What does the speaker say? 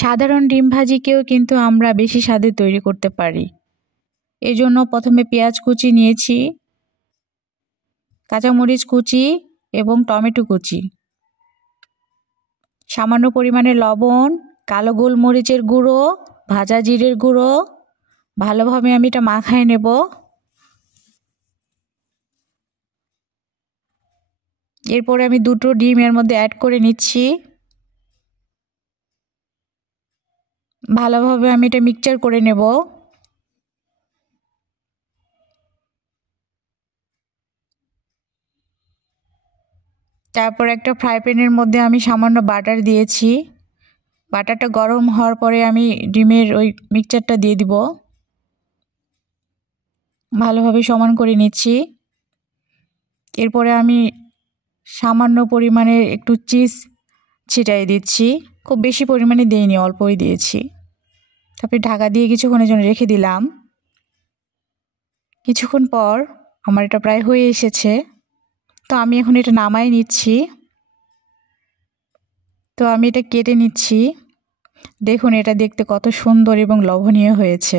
সাধারণ ডিম ভাজিকেও কিন্তু আমরা বেশি স্বাদে তৈরি করতে পারি। এজন্য প্রথমে পেঁয়াজ কুচি নিয়েছি, কাঁচামরিচ কুচি এবং টমেটো কুচি, সামান্য পরিমাণে লবণ, কালো গোলমরিচের গুঁড়ো, ভাজা জিরের গুঁড়ো। ভালোভাবে আমি এটা মাখায় নেব। এরপরে আমি দুটো ডিম এর মধ্যে অ্যাড করে নিচ্ছি। ভালোভাবে আমি এটা মিক্সচার করে নেব। তারপর একটা ফ্রাই প্যানের মধ্যে আমি সামান্য বাটার দিয়েছি। বাটারটা গরম হওয়ার পরে আমি ডিমের ওই মিক্সচারটা দিয়ে দিব। ভালোভাবে সমান করে নিচ্ছি। এরপরে আমি সামান্য পরিমাণে একটু চিজ ছিটিয়ে দিচ্ছি। খুব বেশি পরিমাণে দেইনি, অল্পই দিয়েছি। তারপরে ঢাকা দিয়ে কিছুক্ষণের জন্য রেখে দিলাম। কিছুক্ষণ পর আমার এটা প্রায় হয়ে এসেছে। তো আমি এখন এটা নামাই নিচ্ছি। তো আমি এটা কেটে নিচ্ছি। দেখুন এটা দেখতে কত সুন্দর এবং লোভনীয় হয়েছে।